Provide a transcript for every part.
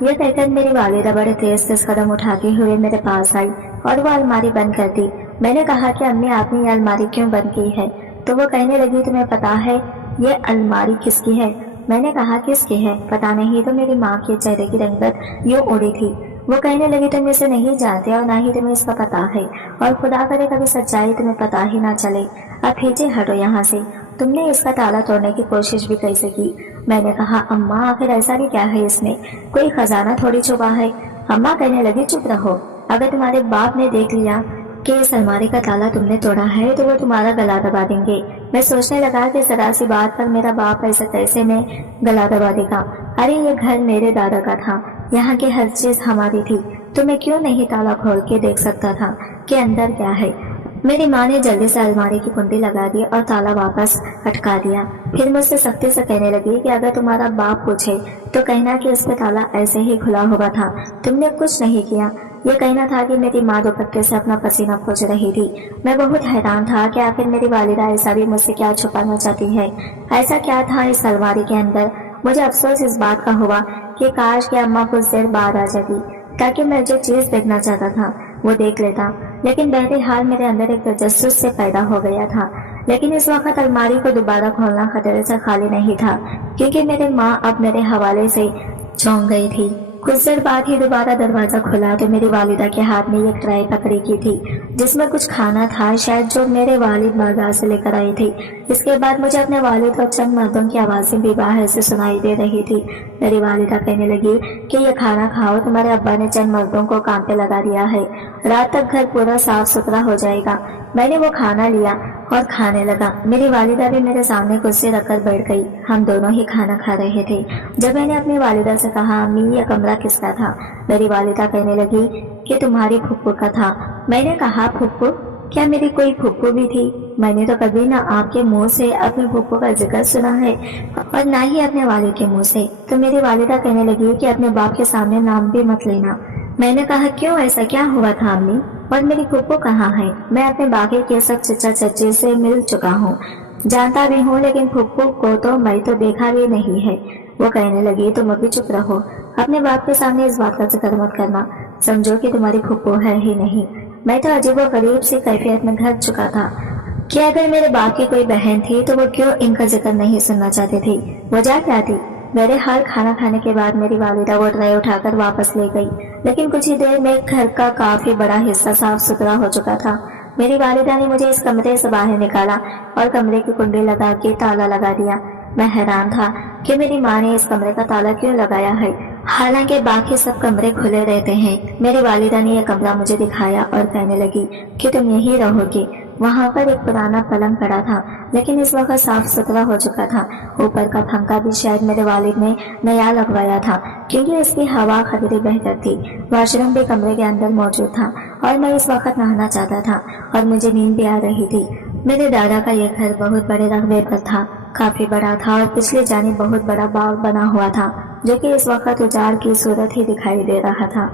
یہ کہہ کر میری والدہ بڑے تیز تیز قدم اٹھاتے ہوئے میرے پاس آئی اور وہ الماری بند کر دی۔ میں نے کہا کہ امی آپ نے یہ الماری کیوں بند کی ہے؟ تو وہ کہنے لگی تمہیں پتا ہے یہ الماری کس کی ہے؟ میں نے کہا کس کی ہے؟ پتا نہیں، تو میری ماں کے چہرے کی رنگت یوں اڑی تھی۔ وہ کہنے لگی تم اسے نہیں جانتے اور نہ ہی تمہیں اس کا پتا ہے، اور خدا کرے کبھی سچائی تمہیں پتا ہی نہ چلے۔ اب پیچھے ہٹو یہاں سے، تم نے اس کا تالا توڑنے کی کوشش بھی کیسے کی؟ میں نے کہا اماں آخر ایسا بھی کیا ہے اس میں؟ کوئی خزانہ تھوڑی چھپا ہے۔ اماں کہنے لگی چپ رہو، اگر تمہارے باپ نے دیکھ لیا کہ اس الماری کا تالا تم نے توڑا ہے تو وہ تمہارا گلا دبا دیں گے۔ میں سوچنے لگا کہ ذرا سی بات پر میرا باپ ایسا کیسے میں گلا دبا دے گا؟ ارے یہ گھر میرے دادا کا تھا، یہاں کی ہر چیز ہماری تھی، تو میں کیوں نہیں تالا کھول کے دیکھ سکتا تھا کہ اندر کیا ہے؟ میری ماں نے جلدی سے الماری کی کنڈی لگا دی اور تالا واپس اٹکا دیا۔ پھر مجھ سے سختی سے کہنے لگی کہ اگر تمہارا باپ پوچھے تو کہنا کہ اس پہ تالا ایسے ہی کھلا ہوا تھا، تم نے کچھ نہیں کیا۔ یہ کہنا تھا کہ میری ماں دوپٹے سے اپنا پسینہ پوچھ رہی تھی۔ میں بہت حیران تھا کہ آخر میری والدہ ایسا بھی مجھ سے کیا چھپانا چاہتی ہے، ایسا کیا تھا اس الماری کے اندر؟ مجھے افسوس اس بات کا ہوا کہ کاش کہ اماں کچھ دیر بعد آ جاتی تاکہ میں جو چیز دیکھنا چاہتا تھا وہ دیکھ لیتا، لیکن بہرحال میرے اندر ایک تجسس سے پیدا ہو گیا تھا۔ لیکن اس وقت الماری کو دوبارہ کھولنا خطرے سے خالی نہیں تھا، کیونکہ میری ماں اب میرے حوالے سے چونک گئی تھی۔ کچھ دیر بعد ہی دوبارہ دروازہ کھلا تو میری والدہ کے ہاتھ میں ایک ٹرائی پکڑی کی تھی جس میں کچھ کھانا تھا، شاید جو میرے والد بازار سے لے کر آئے تھے۔ اس کے بعد مجھے اپنے والد اور چند مردوں کی آوازیں بھی باہر سے سنائی دے رہی تھی۔ میری والدہ کہنے لگی کہ یہ کھانا کھاؤ، تمہارے ابا نے چند مردوں کو کام پہ لگا دیا ہے، رات تک گھر پورا صاف ستھرا ہو جائے گا۔ میں نے وہ کھانا لیا اور کھانے لگا۔ میری والدہ بھی میرے سامنے کرسی رکھ کر بیٹھ گئی۔ ہم دونوں ہی کھانا کھا رہے تھے۔ جب میں نے اپنی والدہ سے کہا امی یہ کمرہ کس کا تھا، میری والدہ کہنے لگی کہ تمہاری پھپھو کا تھا۔ میں نے کہا پھپھو؟ کیا میری کوئی پھپھو بھی تھی؟ میں نے تو کبھی نہ آپ کے منہ سے اپنے پھپھو کا ذکر سنا ہے اور نہ ہی اپنے والد کے منہ سے۔ تو میری والدہ کہنے لگی کہ اپنے باپ کے سامنے نام بھی مت لینا۔ میں نے کہا کیوں، ایسا کیا ہوا تھا امی؟ اور میری پھپھو کہاں ہے؟ میں اپنے باقی کے سب چچا چچی سے مل چکا ہوں، جانتا بھی ہوں، لیکن پھپھو کو تو میں تو دیکھا بھی نہیں ہے۔ وہ کہنے لگی تم ابھی چپ رہو، اپنے باپ کے سامنے اس بات کا ذکر مت کرنا، سمجھو کہ تمہاری پھپھو ہے ہی نہیں۔ میں تو عجیب و غریب سی کیفیت میں گھر چکا تھا کہ اگر میرے باپ کی کوئی بہن تھی تو وہ کیوں ان کا ذکر نہیں سننا چاہتی تھی؟ وجہ کیا تھی؟ بہرحال کھانا کھانے کے بعد میری والدہ وہ ٹرے اٹھا کر واپس لے گئی، لیکن کچھ ہی دیر میں گھر کا کافی بڑا حصہ صاف ستھرا ہو چکا تھا۔ میری والدہ نے مجھے اس کمرے سے باہر نکالا اور کمرے کی کنڈی لگا کے تالا لگا دیا۔ میں حیران تھا کہ میری ماں نے اس کمرے کا تالا کیوں لگایا ہے، حالانکہ باقی سب کمرے کھلے رہتے ہیں۔ میری والدہ نے یہ کمرہ مجھے دکھایا اور کہنے لگی کہ تم یہی رہو گی۔ وہاں پر ایک پرانا پلنگ پڑا تھا، لیکن اس وقت صاف ستھرا ہو چکا تھا۔ اوپر کا پنکھا بھی شاید میرے والد نے نیا لگوایا تھا، کیونکہ اس کی ہوا قدرے بہتر تھی۔ واش روم بھی کمرے کے اندر موجود تھا اور میں اس وقت نہانا چاہتا تھا اور مجھے نیند بھی آ رہی تھی۔ میرے دادا کا یہ گھر بہت بڑے رقبے پر تھا، کافی بڑا تھا اور پچھلی جانب بہت بڑا باغ بنا ہوا تھا جو کہ اس وقت اجاڑ کی صورت ہی دکھائی دے رہا تھا،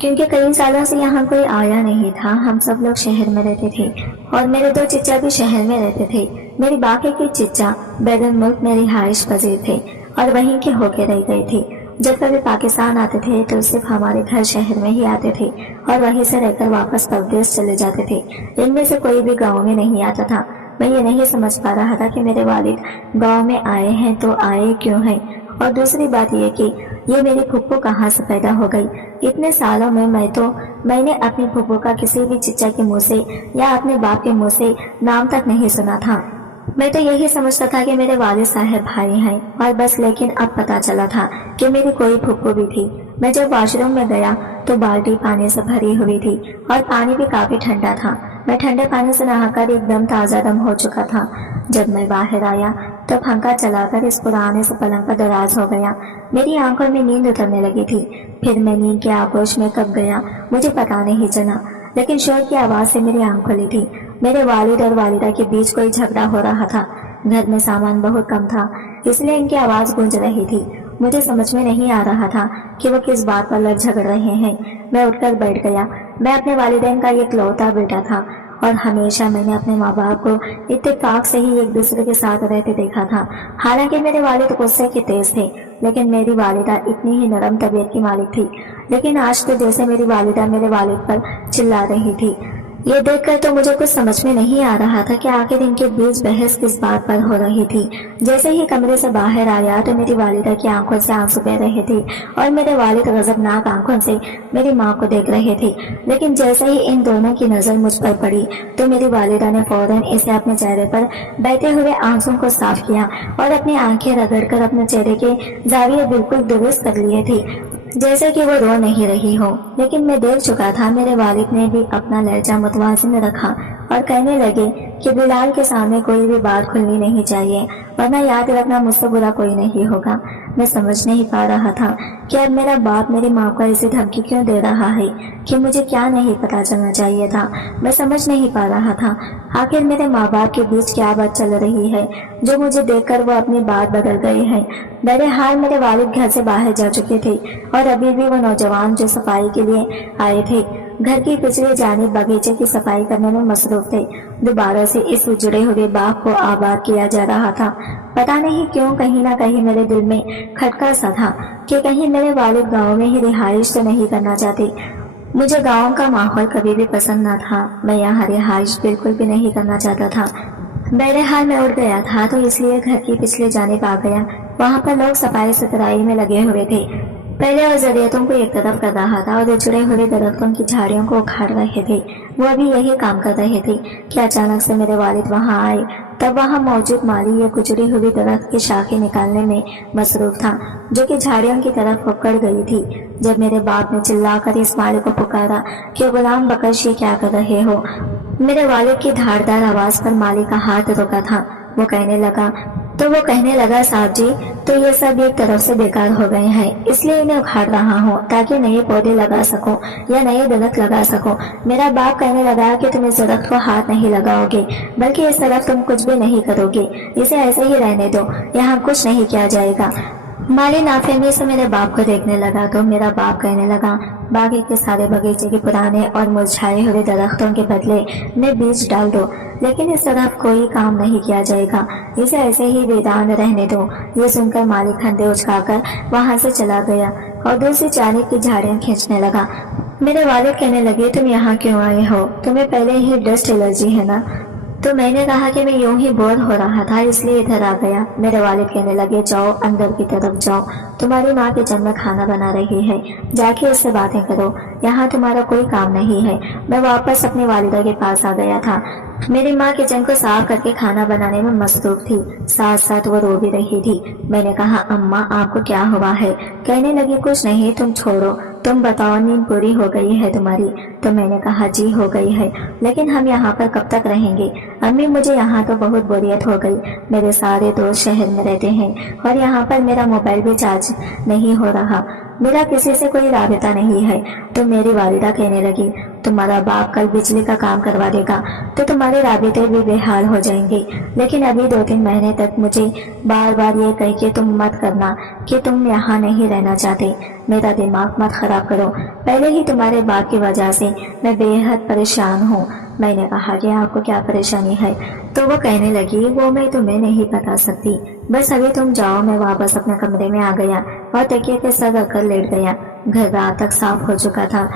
کیونکہ کئی سالوں سے یہاں کوئی آیا نہیں تھا۔ ہم سب لوگ شہر میں رہتے تھے اور میرے 2 چچا بھی شہر میں رہتے تھے۔ میری باقی کے چچا بیرون ملک میں رہائش پذیر تھے اور وہیں کے ہو کے رہ گئے تھے۔ جب کبھی پاکستان آتے تھے تو صرف ہمارے گھر شہر میں ہی آتے تھے اور وہیں سے رہ کر واپس پردیس چلے جاتے تھے۔ ان میں سے کوئی بھی گاؤں میں نہیں آتا تھا۔ میں یہ نہیں سمجھ پا رہا تھا کہ میرے والد گاؤں میں آئے ہیں تو آئے کیوں ہیں، اور دوسری بات یہ کہ یہ میری پھپھو کہاں سے پیدا ہو گئی۔ اتنے سالوں میں میں نے اپنی پھپھو کا کسی بھی چچا کے منہ سے یا اپنے باپ کے منہ سے نام تک نہیں سنا تھا۔ میں تو یہی سمجھتا تھا کہ میرے والد صاحب بھائی ہیں اور بس، لیکن اب پتا چلا تھا کہ میری کوئی پھپھو بھی تھی۔ میں جب واش روم میں گیا تو بالٹی پانی سے بھری ہوئی تھی اور پانی بھی کافی ٹھنڈا تھا۔ میں ٹھنڈے پانی سے نہا کر ایک دم تازہ دم ہو چکا تھا۔ جب میں باہر آیا تو پنکھا چلا کر اس پرانے سے پلنگ پر دراز ہو گیا۔ میری آنکھوں میں نیند اترنے لگی تھی۔ پھر میں نیند کے آغوش میں کب گیا مجھے پتا نہیں چلا، لیکن شور کی آواز سے میری آنکھ کھلی تھی۔ میرے والد اور والدہ کے بیچ کوئی جھگڑا ہو رہا تھا۔ گھر میں سامان بہت کم تھا، اس لیے ان کی آواز گونج رہی تھی۔ مجھے سمجھ میں نہیں آ رہا تھا کہ وہ کس بات پر لڑ جھگڑ رہے ہیں۔ میں اٹھ کر بیٹھ گیا۔ میں اپنے والدین کا ایک لوتا بیٹا تھا اور ہمیشہ میں نے اپنے ماں باپ کو اتفاق سے ہی ایک دوسرے کے ساتھ رہتے دیکھا تھا۔ حالانکہ میرے والد غصے کے تیز تھے، لیکن میری والدہ اتنی ہی نرم طبیعت کی مالک تھی۔ لیکن آج تو جیسے میری والدہ میرے والد پر چلا رہی تھی۔ یہ دیکھ کر تو مجھے کچھ سمجھ میں نہیں آ رہا تھا کہ آخر ان کے بیچ بحث کس بات پر ہو رہی تھی۔ جیسے ہی کمرے سے باہر آیا تو میری والدہ کی آنکھوں سے آنسو بہ رہے تھے اور میرے والد غضبناک آنکھوں سے میری ماں کو دیکھ رہے تھے۔ لیکن جیسے ہی ان دونوں کی نظر مجھ پر پڑی تو میری والدہ نے فوراً اسے اپنے چہرے پر بہتے ہوئے آنسوں کو صاف کیا اور اپنی آنکھیں رگڑ کر اپنے چہرے کے زاویے بالکل درست کر لیے تھے، جیسے کہ وہ رو نہیں رہی ہو۔ لیکن میں دیکھ چکا تھا میرے والد نے بھی اپنا لہجہ متوازن رکھا اور کہنے لگے کہ بلال کے سامنے کوئی بھی بات کھلنی نہیں چاہیے، ورنہ یاد رکھنا مجھ سے برا کوئی نہیں ہوگا۔ میں سمجھ نہیں پا رہا تھا کہ اب میرا باپ میری ماں کو ایسی دھمکی کیوں دے رہا ہے، کہ مجھے کیا نہیں پتا چلنا چاہیے تھا۔ میں سمجھ نہیں پا رہا تھا آخر میرے ماں باپ کے بیچ کیا بات چل رہی ہے جو مجھے دیکھ کر وہ اپنی بات بدل گئے ہیں۔ بہرحال میرے والد گھر سے باہر جا چکے تھے اور ابھی بھی وہ نوجوان جو صفائی کے لیے آئے تھے گھر کی پچھلی جانب باغیچے کی صفائی کرنے میں مصروف تھے۔ دوبارہ سے اس اجڑے ہوئے باغ کو آباد کیا جا رہا تھا۔ پتہ نہیں کیوں کہیں نہ کہیں میرے دل میں کھٹکا سا تھا کہ کہیں میرے والد گاؤں میں ہی رہائش تو نہیں کرنا چاہتے۔ مجھے گاؤں کا ماحول کبھی بھی پسند نہ تھا، میں یہاں رہائش بالکل بھی نہیں کرنا چاہتا تھا۔ بہرحال میں اٹھ گیا تھا تو اس لیے گھر کی پچھلی جانب آ گیا۔ وہاں پر لوگ صفائی ستھرائی میں لگے ہوئے تھے۔ پہلے وہ ضروریتوں کو ایک طرف کر رہا تھا اور اجڑے ہوئے درختوں کی جھاڑیوں کو اکھاڑ رہے تھے۔ وہ ابھی یہی کام کر رہے تھے کہ اچانک سے میرے والد وہاں آئے۔ تب وہاں موجود مالی یہ کچڑی ہوئی درخت کی شاخیں نکالنے میں مصروف تھا جو کہ جھاڑیوں کی طرف اکھڑ گئی تھی۔ جب میرے باپ نے چلا کر اس مالی کو پکارا کہ غلام بکش یہ کیا کر رہے ہو، میرے والد کی دھاڑدار آواز پر مالی کا ہاتھ رکا تھا۔ وہ کہنے لگا صاحب جی تو یہ سب ایک طرف سے بیکار ہو گئے ہیں، اس لیے انہیں اکھاڑ رہا ہوں تاکہ نئے پودے لگا سکو یا نئے درخت لگا سکو۔ میرا باپ کہنے لگا کہ تم اس درخت کو ہاتھ نہیں لگاؤ گے، بلکہ اس طرف تم کچھ بھی نہیں کرو گے، اسے ایسے ہی رہنے دو، یہاں کچھ نہیں کیا جائے گا۔ مالی نافہمی سے میرے باپ کو دیکھنے لگا تو میرا باپ کہنے لگا باغی کے سارے باغیچے کے پرانے اور مرجھائے ہوئے درختوں کے بدلے میں بیج ڈال دو، لیکن اس طرف کوئی کام نہیں کیا جائے گا، اسے ایسے ہی ویران رہنے دو۔ یہ سن کر مالی کھندے اچکا کر وہاں سے چلا گیا اور دوسری جانب کی جھاڑیاں کھینچنے لگا۔ میرے والد کہنے لگے تم یہاں کیوں آئے ہو، تمہیں پہلے ہی ڈسٹ الرجی ہے نا؟ تو میں نے کہا کہ میں یوں ہی بور ہو رہا تھا اس لیے ادھر آ گیا۔ میرے والد کہنے لگے جاؤ اندر کی طرف جاؤ، تمہاری ماں کچن میں کھانا بنا رہی ہے، جا کے اس سے باتیں کرو، یہاں تمہارا کوئی کام نہیں ہے۔ میں واپس اپنی والدہ کے پاس آ گیا تھا۔ میری ماں کچن کو صاف کر کے کھانا بنانے میں مصروف تھی، ساتھ ساتھ وہ رو بھی رہی تھی۔ میں نے کہا اماں آپ کو کیا ہوا ہے؟ کہنے لگی کچھ نہیں، تم چھوڑو، تم بتاؤ نیند پوری ہو گئی ہے تمہاری؟ تو میں نے کہا جی ہو گئی ہے، لیکن ہم یہاں پر کب تک رہیں گے؟ امی مجھے یہاں تو بہت بوریت ہو گئی، میرے سارے دوست شہر میں رہتے ہیں اور یہاں پر میرا موبائل بھی چارج نہیں ہو رہا، میرا کسی سے کوئی رابطہ نہیں ہے۔ تو میری والدہ کہنے لگی تمہارا باپ کل بجلی کا کام کروا دے گا تو تمہارے رابطے بھی بے حال ہو جائیں گے، لیکن ابھی 2-3 مہینے تک مجھے بار بار یہ کہہ کے تم مت کرنا کہ تم یہاں نہیں رہنا چاہتے، میرا دماغ مت خراب کرو، پہلے ہی تمہارے باپ کی وجہ سے میں بے حد پریشان ہوں۔ میں نے کہا کہ آپ کو کیا پریشانی ہے؟ تو وہ کہنے لگی وہ میں تمہیں نہیں بتا سکتی، بس ابھی تم جاؤ۔ میں واپس اپنے کمرے میں آ گیا اور تکیے پہ سر رکھ کر لیٹ گیا۔ گھر رات تک صاف ہو چکا تھا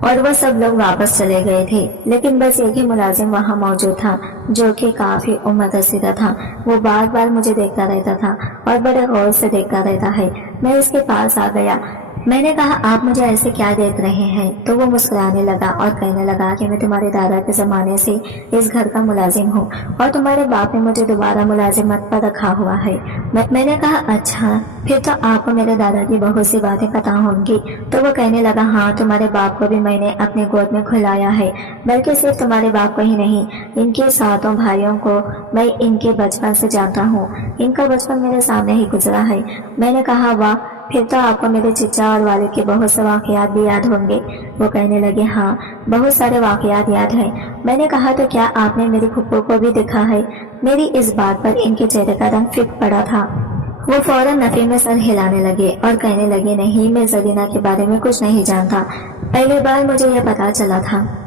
اور وہ سب لوگ واپس چلے گئے تھے، لیکن بس ایک ہی ملازم وہاں موجود تھا جو کہ کافی عمر رسیدہ تھا۔ وہ بار بار مجھے دیکھتا رہتا تھا اور بڑے غور سے دیکھتا رہتا ہے۔ میں اس کے پاس آ گیا، میں نے کہا آپ مجھے ایسے کیا دیکھ رہے ہیں؟ تو وہ مسکرانے لگا اور کہنے لگا کہ میں تمہارے دادا کے زمانے سے اس گھر کا ملازم ہوں اور تمہارے باپ نے مجھے دوبارہ ملازمت پر رکھا ہوا ہے۔ میں نے کہا اچھا، پھر تو آپ کو میرے دادا کی بہت سی باتیں پتہ ہوں گی۔ تو وہ کہنے لگا ہاں، تمہارے باپ کو بھی میں نے اپنے گود میں کھلایا ہے، بلکہ صرف تمہارے باپ کو ہی نہیں، ان کے 7 بھائیوں کو میں ان کے بچپن سے جانتا ہوں، ان کا بچپن میرے سامنے ہی گزرا ہے۔ میں نے کہا واہ، پھر تو آپ کو میرے چچا اور والد کے بہت سے واقعات بھی یاد ہوں گے۔ وہ کہنے لگے ہاں، بہت سارے واقعات یاد ہیں۔ میں نے کہا تو کیا آپ نے میری پھپھو کو بھی دیکھا ہے؟ میری اس بات پر ان کے چہرے کا رنگ فک پڑا تھا۔ وہ فوراً نفی میں سر ہلانے لگے اور کہنے لگے نہیں، میں زرینہ کے بارے میں کچھ نہیں جانتا، پہلی بار مجھے یہ پتا چلا تھا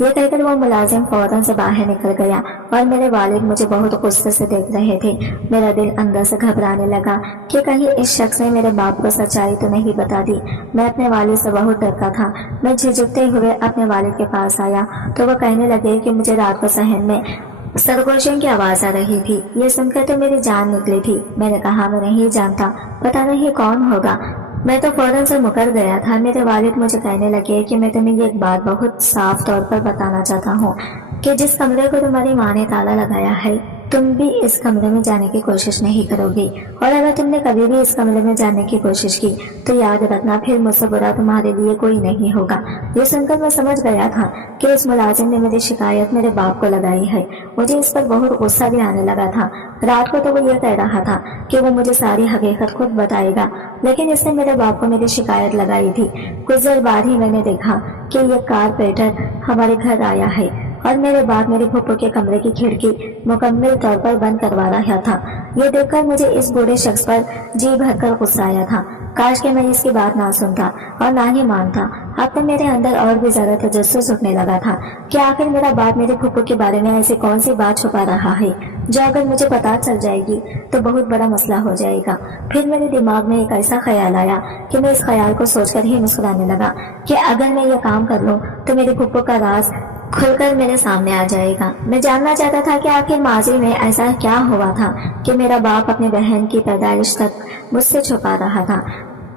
یہ کہہ کر وہ ملازم فوراً سے باہر نکل گیا اور میرے والد مجھے بہت غصے سے دیکھ رہے تھے۔ میرا دل اندر سے گھبرانے لگا کہ کہیں اس شخص نے میرے باپ کو سچائی تو نہیں بتا دی۔ میں اپنے والد سے بہت ڈرتا تھا۔ میں جھجکتے ہوئے اپنے والد کے پاس آیا تو وہ کہنے لگے کہ مجھے رات کو صحن میں سرگوشوں کی آواز آ رہی تھی۔ یہ سن کر تو میری جان نکلی تھی۔ میں نے کہا میں نہیں جانتا، پتہ نہیں کون ہوگا۔ میں تو فوراً سے مکر گیا تھا۔ میرے والد مجھے کہنے لگے کہ میں تمہیں ایک بات بہت صاف طور پر بتانا چاہتا ہوں کہ جس کمرے کو تمہاری ماں نے تالا لگایا ہے تم بھی اس کمرے میں جانے کی کوشش نہیں کرو گی، اور اگر تم نے کبھی بھی اس کمرے میں جانے کی کوشش کی تو یاد رکھنا پھر مجھ سے برا تمہارے لیے کوئی نہیں ہوگا۔ یہ سن کر میں سمجھ گیا تھا کہ اس ملازم نے میری شکایت میرے باپ کو لگائی ہے۔ مجھے اس پر بہت غصہ بھی آنے لگا تھا۔ رات کو تو وہ یہ کہہ رہا تھا کہ وہ مجھے ساری حقیقت خود بتائے گا، لیکن اس نے میرے باپ کو میری شکایت لگائی تھی۔ کچھ دیر بعد ہی میں نے دیکھا کہ یہ کارپیٹر ہمارے گھر آیا ہے اور میرے باپ میرے پھپھو کے کمرے کی کھڑکی مکمل طور پر بند کروا رہا تھا۔ یہ دیکھ کر مجھے اس بوڑھے شخص پر جی بھر کر غصہ آیا تھا۔ کاش کہ میں اس کی بات نہ سنتا اور نہ ہی مانتا۔ اب تو میرے اندر اور بھی زیادہ تجسس اٹھنے لگا تھا کہ آخر میرا باپ میرے پھپھو کے بارے میں ایسی کون سی بات چھپا رہا ہے جو اگر مجھے پتا چل جائے گی تو بہت بڑا مسئلہ ہو جائے گا۔ پھر میرے دماغ میں ایک ایسا خیال آیا کہ میں اس خیال کو سوچ کر ہی مسکرانے لگا کہ اگر میں یہ کام کر لوں تو میرے پھپھو کا راز کھل کر میرے سامنے آ جائے گا۔ میں جاننا چاہتا تھا کہ آخر ماضی میں ایسا کیا ہوا تھا کہ میرا باپ اپنی بہن کی پیدائش تک مجھ سے چھپا رہا تھا۔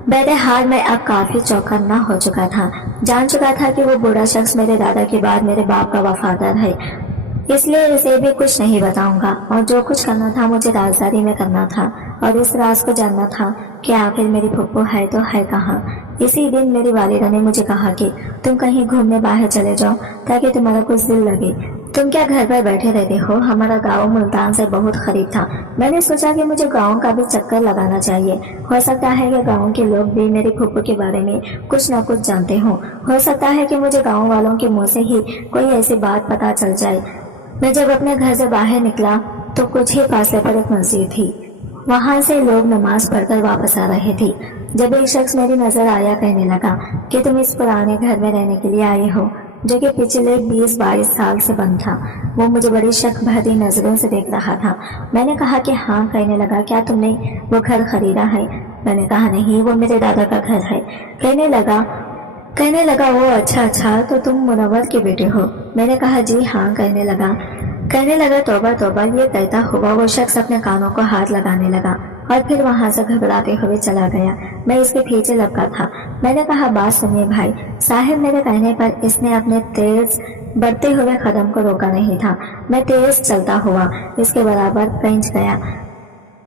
بہرحال میں اب کافی چوکنا ہو چکا تھا۔ جان چکا تھا کہ وہ بوڑھا شخص میرے دادا کے بعد میرے باپ کا وفادار ہے، اس لیے اسے بھی کچھ نہیں بتاؤں گا، اور جو کچھ کرنا تھا مجھے رازداری میں کرنا تھا اور اس راز کو جاننا تھا کہ آخر میری پھپھو ہے تو ہے کہاں۔ اسی دن میری والدہ نے مجھے کہا کہ تم کہیں گھومنے باہر چلے جاؤ تاکہ تمہارا کچھ دل لگے۔ تم کیا گھر پر بیٹھے رہتے ہو؟ ہمارا گاؤں ملتان سے بہت قریب تھا۔ میں نے سوچا کہ مجھے گاؤں کا بھی چکر لگانا چاہیے، ہو سکتا ہے کہ گاؤں کے لوگ بھی میری پھپھو کے بارے میں کچھ نہ کچھ جانتے ہوں، ہو سکتا ہے کہ مجھے گاؤں والوں کے منہ سے ہی کوئی ایسی بات پتہ چل جائے۔ میں جب اپنے گھر سے باہر نکلا تو کچھ ہی فاصلے پر ایک مسجد تھی، وہاں سے لوگ نماز پڑھ کر واپس آ رہے تھے جب ایک شخص میری نظر آیا، کہنے لگا کہ تم اس پرانے گھر میں رہنے کے لیے آئے ہو جو کہ پچھلے 20-22 سال سے بند تھا۔ وہ مجھے بڑی شک بھری نظروں سے دیکھ رہا تھا۔ میں نے کہا کہ ہاں۔ کہنے لگا کیا تم نے وہ گھر خریدا ہے؟ میں نے کہا نہیں، وہ میرے دادا کا گھر ہے۔ کہنے لگا وہ اچھا تو تم منور کے بیٹے ہو؟ میں نے کہا جی ہاں۔ کہنے لگا توبہ توبہ۔ یہ کہتا ہوا وہ شخص اپنے کانوں کو ہاتھ لگانے لگا اور پھر وہاں سے گھبراتے ہوئے چلا گیا۔ میں اس کے پیچھے لپکا تھا۔ میں نے کہا بات سنیے بھائی صاحب۔ میرے کہنے پر اس نے اپنے تیز بڑھتے ہوئے قدم کو روکا نہیں تھا۔ میں تیز چلتا ہوا اس کے برابر پہنچ گیا۔